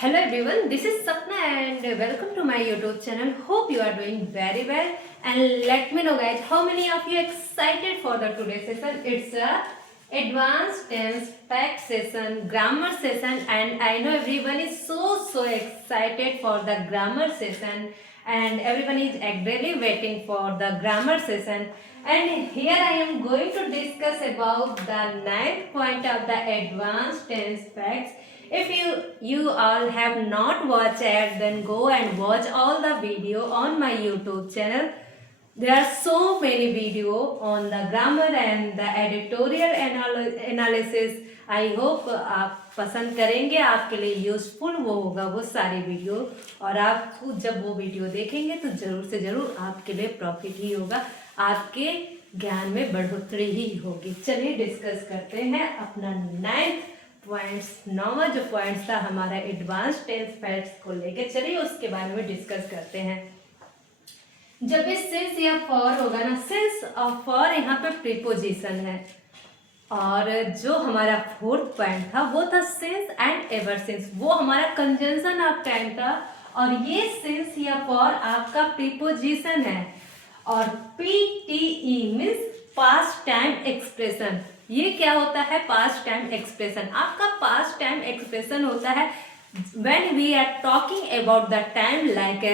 Hello everyone, this is Sapna and welcome to my YouTube channel. Hope you are doing very well and let me know guys how many of you excited for the today's session. It's a advanced tense fact session, grammar session, and I know everyone is so excited for the grammar session and everyone is eagerly waiting for the grammar session. And here I am going to discuss about the ninth point of the advanced tense facts. If you all have not watched it, then go and watch all the video on my YouTube channel. There are so many video on the grammar and the editorial analysis. I hope आप पसंद करेंगे, आपके लिए useful वो होगा वो सारी video, और आप जब वो वीडियो देखेंगे तो ज़रूर से ज़रूर आपके लिए प्रॉफिट ही होगा, आपके ज्ञान में बढ़ोतरी ही होगी। चलिए डिस्कस करते हैं अपना नौवां जो पॉइंट्स था हमारा एडवांस टेंस फैक्ट्स को लेके। चलिए उसके बारे में डिस्कस करते हैं। जब भी सिंस या फॉर होगा ना, सिंस और फॉर यहाँ पे प्रीपोजिशन है, और जो हमारा फोर्थ पॉइंट था वो था सिंस एंड एवर सिंस, वो हमारा कंजंक्शन ऑफ टाइम था, और ये सिंस या फॉर आपका प्रीपोजिशन है। और PTE means past time expression. ये क्या होता है? Past time expression. आपका पास्ट टाइम एक्सप्रेशन होता है when we are talking about the time like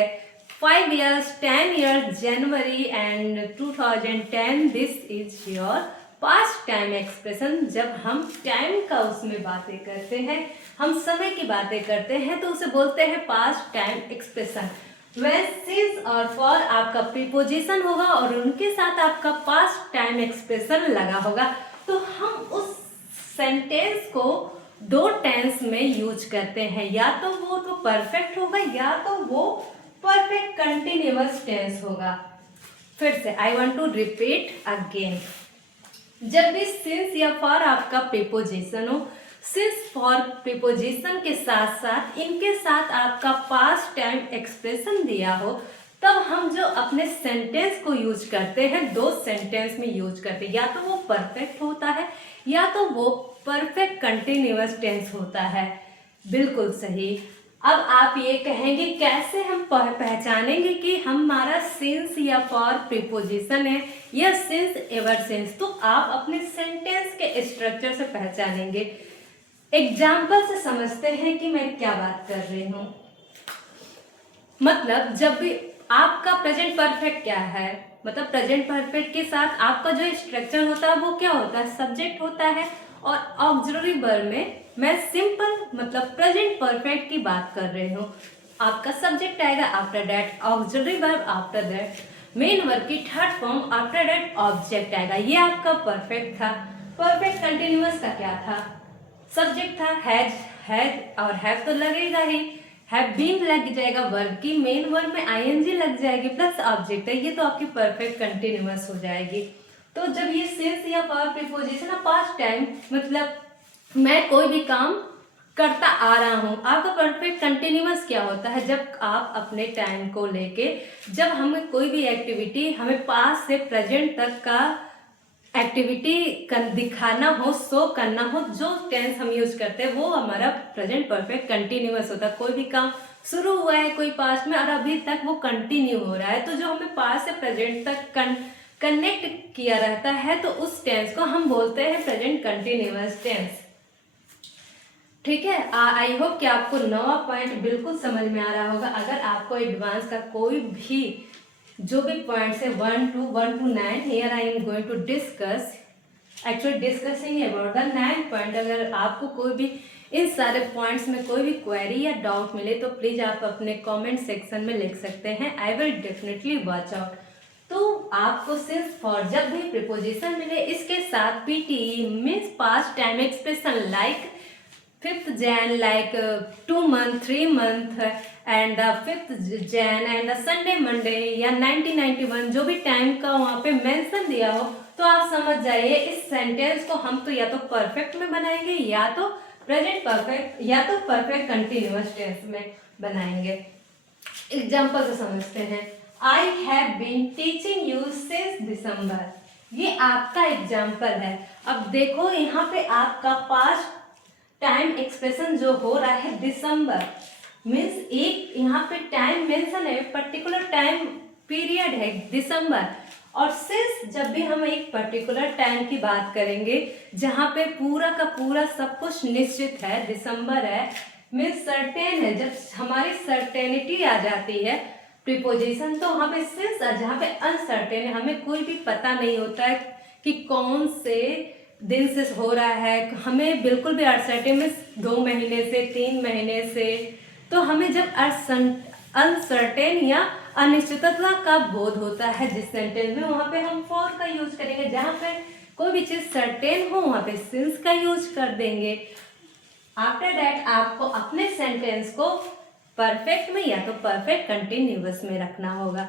5 years, 10 years, January and 2010, this is your past time expression। जब हम टाइम का उसमें बातें करते हैं, हम समय की बातें करते हैं, तो उसे बोलते हैं past time expression. when since और for आपका प्रीपोजिशन होगा और उनके साथ आपका पास्ट टाइम एक्सप्रेशन लगा होगा, तो हम उस सेंटेंस को दो टेंस में यूज करते हैं, या तो वो तो परफेक्ट होगा या तो वो परफेक्ट कंटिन्यूअस टेंस होगा। फिर से I want to repeat again. जब भी सिंस या फॉर आपका प्रीपोजिशन हो, सिंस फॉर प्रीपोजिशन के साथ साथ इनके साथ आपका पास्ट टाइम एक्सप्रेशन दिया हो, तब हम जो अपने सेंटेंस को यूज करते हैं, दो सेंटेंस में यूज करते हैं, या तो वो परफेक्ट होता है या तो वो परफेक्ट कंटिन्यूअस टेंस होता है। बिल्कुल सही। अब आप ये कहेंगे कैसे हम पहचानेंगे कि हमारा सिंस या फॉर प्रीपोजिशन है या सिंस एवर सिंस? तो आप अपने सेंटेंस के स्ट्रक्चर से पहचानेंगे। एग्जाम्पल से समझते हैं कि मैं क्या बात कर रही हूँ। मतलब जब भी आपका प्रेजेंट परफेक्ट क्या है, मतलब प्रेजेंट परफेक्ट के साथ आपका जो स्ट्रक्चर होता है वो क्या होता है? सब्जेक्ट होता है, और ऑक्सिलरी वर्ब में मैं सिंपल मतलब प्रेजेंट परफेक्ट की बात कर रही हूँ। आपका सब्जेक्ट आएगा, after that auxiliary verb, after that main verb की third form, after that object आएगा। ये आपका परफेक्ट था। परफेक्ट कंटिन्यूअस का क्या था? सब्जेक्ट था हैज और हैव तो लगेगा ही, हैव बीन लग जाएगा वर्ब की, मेन वर्ब में ING लग जाएगी प्लस ऑब्जेक्ट है, ये तो आपकी परफेक्ट कंटिन्यूअस हो जाएगी। तो जब ये सिंस या फॉर प्रीपोजिशन है पास्ट टाइम, मतलब मैं कोई भी काम करता आ रहा हूँ, आपका परफेक्ट कंटिन्यूअस क्या होता है? जब आप अपने टाइम को लेके, जब हमें कोई भी एक्टिविटी हमें पास से प्रेजेंट तक का एक्टिविटी दिखाना हो, शो करना हो, जो टेंस हम यूज करते हैं वो हमारा प्रेजेंट परफेक्ट कंटिन्यूअस होता है। कोई भी काम शुरू हुआ है कोई पास्ट में और अभी तक वो कंटिन्यू हो रहा है, तो जो हमें पास्ट से प्रेजेंट तक कनेक्ट किया रहता है, तो उस टेंस को हम बोलते हैं प्रेजेंट कंटिन्यूअस टेंस। ठीक है। आई होप कि आपको नवा पॉइंट बिल्कुल समझ में आ रहा होगा। अगर आपको एडवांस का कोई भी जो भी पॉइंट्स है 1 to 9, here I am going to discuss, actually discussing about the 9 point. अगर आपको कोई भी इन सारे पॉइंट्स में कोई भी क्वेरी या डाउट मिले तो प्लीज आप अपने कमेंट सेक्शन में लिख सकते हैं। I will definitely watch out. तो आपको सिंस फॉर जब भी प्रीपोजिशन मिले, इसके साथ PTE means past time expression like 5th Jan, like 2 month, 3 month and the 5th Jan and the Sunday Monday या 1991, जो भी टाइम का वहाँ पे मेंशन दिया हो, तो आप समझ जाइए इस सेंटेंस को हम तो या तो परफेक्ट में बनाएंगे या तो प्रेजेंट परफेक्ट या तो परफेक्ट कंटिन्यूअस टेंस में बनाएंगे। एग्जाम्पल से समझते हैं। I have been teaching you since December, ये आपका एग्जाम्पल है। अब देखो यहाँ पे आपका पास्ट टाइम एक्सप्रेशन जो हो रहा है दिसंबर, मीन्स एक यहाँ पे टाइम मेंशन है, पर्टिकुलर टाइम पीरियड है दिसंबर। और सिंस जब भी हम एक पर्टिकुलर टाइम की बात करेंगे जहाँ पे पूरा का पूरा सब कुछ निश्चित है, दिसंबर है, मीन्स सर्टेन है, जब हमारी सर्टेनिटी आ जाती है प्रीपोजिशन, तो वहाँ पे सिंस, जहाँ पे अनसर्टेन है, हमें कोई भी पता नहीं होता है कि कौन से दिन से हो रहा है, हमें बिल्कुल भी अनसर्टेन में 2 महीने से 3 महीने से, तो हमें जब अनसर्टेन या अनिश्चितता का बोध होता है जिस सेंटेंस में, वहाँ पे हम फॉर का यूज करेंगे। जहाँ पे कोई भी चीज सर्टेन हो वहाँ पे सिंस का यूज कर देंगे। आफ्टर दैट आपको अपने सेंटेंस को परफेक्ट में या तो परफेक्ट कंटिन्यूअस में रखना होगा।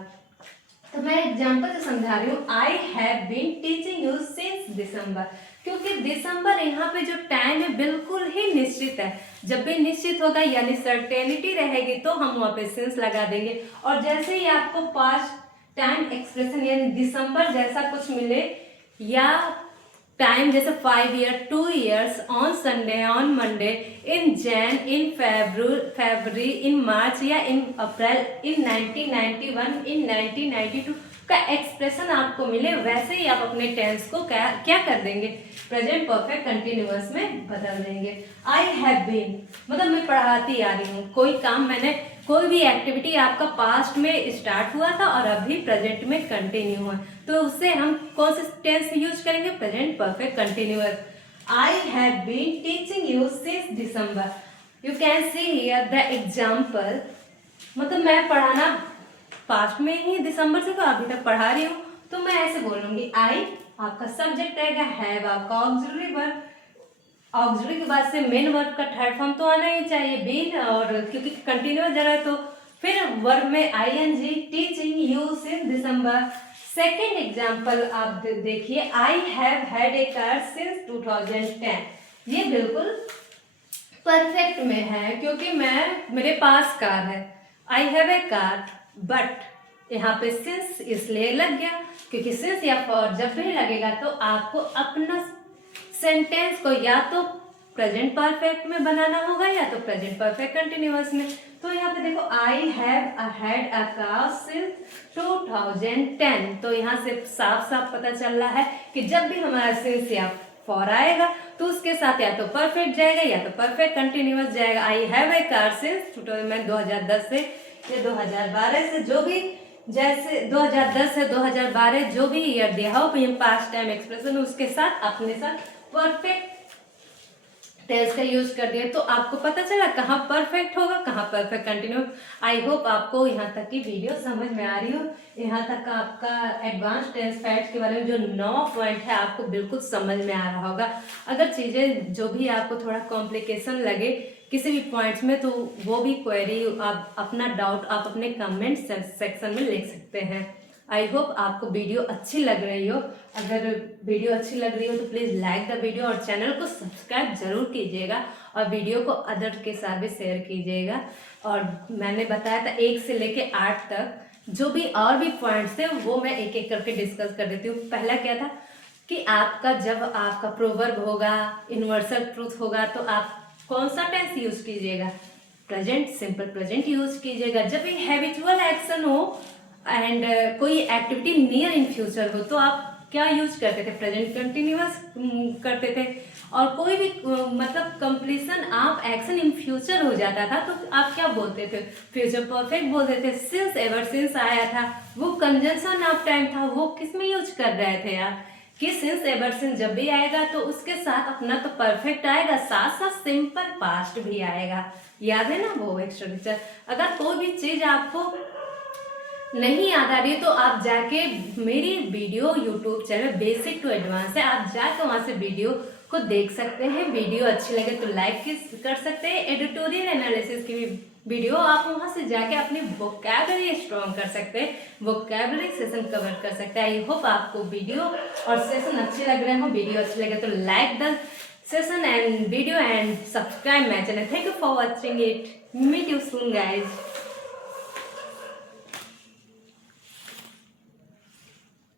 तो मैं एग्जाम्पल से समझा रही हूँ, I have been teaching you since December, क्योंकि दिसंबर यहाँ पे जो टाइम है बिल्कुल ही निश्चित है। जब भी निश्चित होगा यानी सर्टेनिटी रहेगी तो हम वहाँ पे सिंस लगा देंगे। और जैसे ही आपको पास्ट टाइम एक्सप्रेशन यानी दिसंबर जैसा कुछ मिले, या टाइम जैसे 5 year, 2 years, on Sunday, on Monday, in Jan, in February, in March या इन अप्रैल, इन 1991, इन 1992 का एक्सप्रेशन आपको मिले, वैसे ही आप अपने टेंस को क्या कर देंगे, प्रेजेंट परफेक्ट कंटिन्यूअस में बदल देंगे। आई हैव बीन मतलब मैं पढ़ाती आ रही हूँ, कोई काम मैंने, कोई भी एक्टिविटी आपका पास्ट में स्टार्ट हुआ था और अभी प्रेजेंट में कंटिन्यू है, तो उससे हम कौन से टेंस यूज करेंगे, present perfect continuous. I have been teaching you since December. You can see here the example, मतलब मैं पढ़ाना पास्ट में ही दिसंबर से तो अभी तक पढ़ा रही हूँ, तो मैं ऐसे बोलूंगी, आई आपका सब्जेक्ट रहेगा, हैव आपका ऑक्सिलरी वर्ब, ऑक्सिलरी के बाद से मेन वर्ब का थर्ड फॉर्म तो आना ही चाहिए बीन, और क्योंकि कंटिन्यूअस जगह है तो फिर वर्ब में ING, teaching you since December. Second example आप देखिए, I have had a car since 2010। ये बिल्कुल परफेक्ट में है क्योंकि मेरे पास कार है, I have a car, but यहाँ पे सिंस इसलिए लग गया क्योंकि सिंस या फॉर जब भी लगेगा तो आपको अपना सेंटेंस को या तो प्रेजेंट परफेक्ट में बनाना होगा या तो प्रेजेंट परफेक्ट कंटिन्यूअस में। तो यहाँ पे देखो, आई have had a car since 2010, तो यहाँ से साफ साफ पता चल रहा है कि जब भी हमारा सिंस या फॉर आएगा तो उसके साथ या तो परफेक्ट जाएगा या तो परफेक्ट कंटिन्यूअस जाएगा। I have a car since 2010 से या 2012 से, जो भी, जैसे 2010 से 2012 जो भी ईयर दिया हो पास्ट टाइम एक्सप्रेशन, उसके साथ अपने साथ परफेक्ट टेंस का यूज कर दिया, तो आपको पता चला कहाँ परफेक्ट होगा कहाँ परफेक्ट कंटिन्यूअस। आई होप आपको यहाँ तक की वीडियो समझ में आ रही हो, यहाँ तक का आपका एडवांस टेंस फैक्ट्स के बारे में जो 9 पॉइंट है आपको बिल्कुल समझ में आ रहा होगा। अगर चीज़ें जो भी आपको थोड़ा कॉम्प्लिकेशन लगे किसी भी पॉइंट्स में, तो वो भी क्वेरी, आप अपना डाउट आप अपने कमेंट सेक्शन में लिख सकते हैं। आई होप आपको वीडियो अच्छी लग रही हो। अगर वीडियो अच्छी लग रही हो तो प्लीज़ लाइक द वीडियो और चैनल को सब्सक्राइब जरूर कीजिएगा, और वीडियो को अदर के साथ भी शेयर कीजिएगा। और मैंने बताया था 1 से लेके 8 तक जो भी और भी पॉइंट्स थे वो मैं एक एक करके डिस्कस कर देती हूँ। पहला क्या था कि आपका जब आपका प्रोवर्ब होगा, यूनिवर्सल ट्रूथ होगा, तो आप कौन सा टेंस यूज कीजिएगा, प्रेजेंट, सिंपल प्रेजेंट यूज कीजिएगा। जब भी हैबिचुअल एक्शन हो एंड कोई एक्टिविटी नियर इन फ्यूचर हो तो आप क्या यूज करते थे, प्रेजेंट कंटिन्यूअस करते थे। और कोई भी मतलब कंप्लीशन आप एक्शन इन फ्यूचर हो जाता था तो आप क्या बोलते थे, फ्यूचर परफेक्ट बोलते थे। सिंस, एवर सिंस आया था, वो कंजंक्शन ऑफ टाइम था, वो किस में यूज कर रहे थे आप, कि सिंस एवर सिंस जब भी आएगा तो उसके साथ अपना तो परफेक्ट आएगा, साथ साथ सिंपल पास्ट भी आएगा। याद है ना वो एक्स्ट्रा लेक्चर। अगर कोई भी चीज आपको नहीं याद आ रही है तो आप जाके मेरी video YouTube channel basic to advance है, आप जाके वहाँ से वीडियो को देख सकते हैं। वीडियो अच्छी लगे तो लाइक कर सकते हैं। एडिटोरियल एनालिसिस की भी वीडियो आप वहाँ से जाके अपनी वोकैबुलरी स्ट्रॉन्ग कर सकते हैं, वोकैबुलरी सेशन कवर कर सकते हैं। आई होप आपको वीडियो और सेशन अच्छे लग रहे हो। वीडियो अच्छे लगे तो like the session and video and subscribe my channel. Thank you for watching it. Meet you soon guys.